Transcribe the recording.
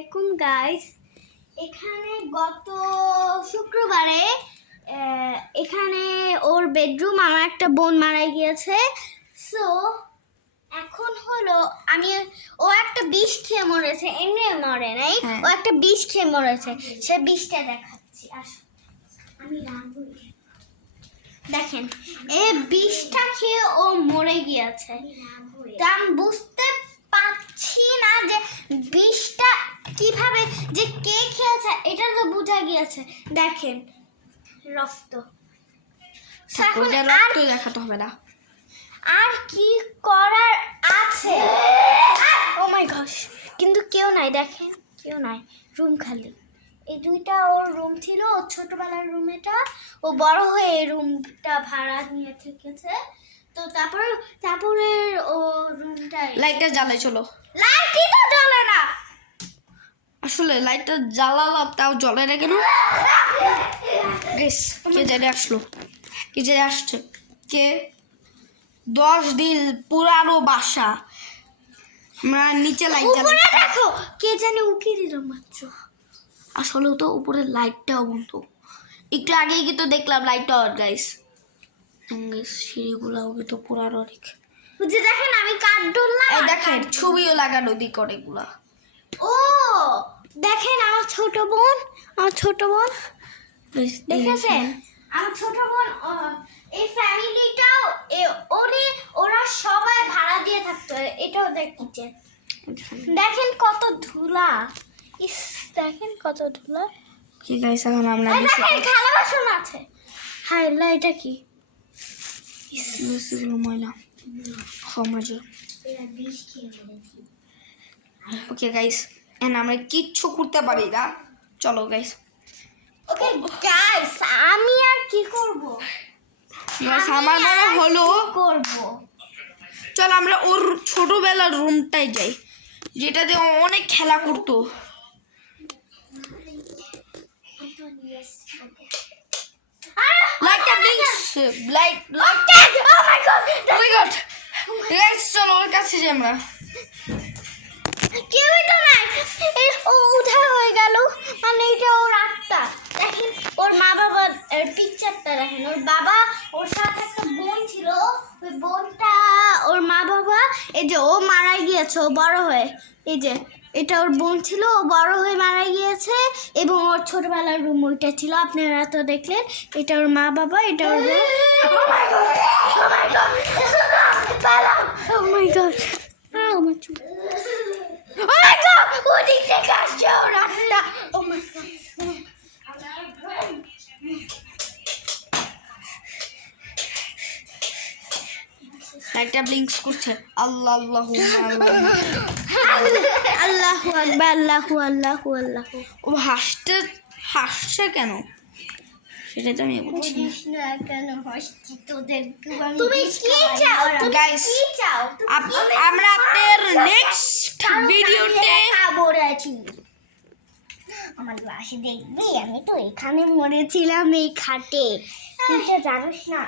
আলাইকুম গাইস। এখানে গত শুক্রবারে এখানে ওর বেডরুম আমার একটা বোন মারা গিয়েছে। সো এখন হলো ও একটা বিষ খেয়ে মরেছে, এমনি মরে নাই, ও একটা বিষ খেয়ে মরেছে। সে বিষটা দেখাচ্ছি, আসো আমি রাখবো। দেখেন এই বিষটা খেয়ে ও মরে গিয়েছে। তা আমি বুঝতে পারছি না যে বিষটা কিভাবে যে কে খেয়েছে, এটা তো বোঝা গিয়েছে। দেখেন রক্ত, রক্ত দেখাতে হবে না। আর কি করার আছে? ও মাই গড, কিন্তু কেউ নাই, দেখেন কেউ নাই, রুম খালি। এই দুইটা ওর রুম ছিল, ওর ছোটবেলার রুম। এটা ও বড় হয়ে এই রুমটা ভাড়া নিয়ে থেকেছে। তো তারপরে ও রুমটা লাইটটা জ্বালাই, চলো। লাইটই তো জ্বলে না। আসলে লাইটটা জ্বালালাম তাও জ্বলে না কেন? গেস কে জানে আসলো, কে জানে আসছে, কে? 10 দিন পুরানো বাসা, আমরা নিচে লাইট জ্বালাই। দেখো কে জানে উকি দিল মাত্র। আসলে তো উপরে লাইটটাও বন্ধ। একটু আগেই কিন্তু দেখলাম লাইটটা অন গাইস। সিঁড়িগুলাও কিন্তু পুরানো অনেক। বুঝে দেখেন আমি কাঠ ডুললাম। এই দেখেন ছবিও লাগানো দিক অনেকগুলা। ও দেখেন আমার ছোট বোন, দেখেছেন আমার ছোট বোন। এই ফ্যামিলিটাও ওরা সবাই ভাড়া দিয়ে থাকতো। এটাও দেখতে দেখেন কত ধুলা, ইস দেখেন কত ধুলা। কি গাইস এখন আমরা দেখেন থালা বাসন আছে। হাই আল্লাহ, এটা কি? এগুলো ময়লা সমাজে। ওকে গাইস, এখন আমরা কিচ্ছু করতে পারি না। চলো গাইস। ওকে গাইস, আমি আর কি করব? আমার মনে হলো করব, চল আমরা ওর ছোটবেলার রুমটাই যাই, যেটাতে ও অনেক খেলা করতো। লাইটটা ব্লিংকছে, লাইট ও মাই গড, ও মাই গড গাইস, চলো ওর কাছে যাই আমরা। কেউই তো নাই। ও উঠা হয়ে গেল, মানে এটা ওর আত্মা। দেখেন ওর মা বাবার পিকচারটা দেখেন। ওর বাবা, ওর সাথে একটা বোন ছিল, ওই বোনটা ওর মা বাবা। এই যে ও মারা গিয়েছে, ও বড় হয়ে, এই যে এটা ওর বোন ছিল, ও বড় হয়ে মারা গিয়েছে। এবং ওর ছোটবেলার রুম ওইটা ছিল, আপনারা তো দেখলেন। এটা ওর মা বাবা, এটা ওর বোন। ও মাই গড, ও মাই গড, ও মাই গড, আমার চুল। Oh my god! What did they got shown on that? Oh my god. লাইটটা ব্লিংকস করছে। আল্লাহ আল্লাহু আল্লাহু আকবার, আল্লাহু আল্লাহু আল্লাহু। ও হাসছে কেন সেটা তো আমি বুঝছি না। কেন হাসছি তোদের? তুমি কি চাও গাইস? আমরা আপনাদের নেক্সট ভিডিওতে মরেছি। আমার লাশে দেখবি, আমি তো এখানে মরেছিলাম, এই খাটে। তুই তো জানিস না।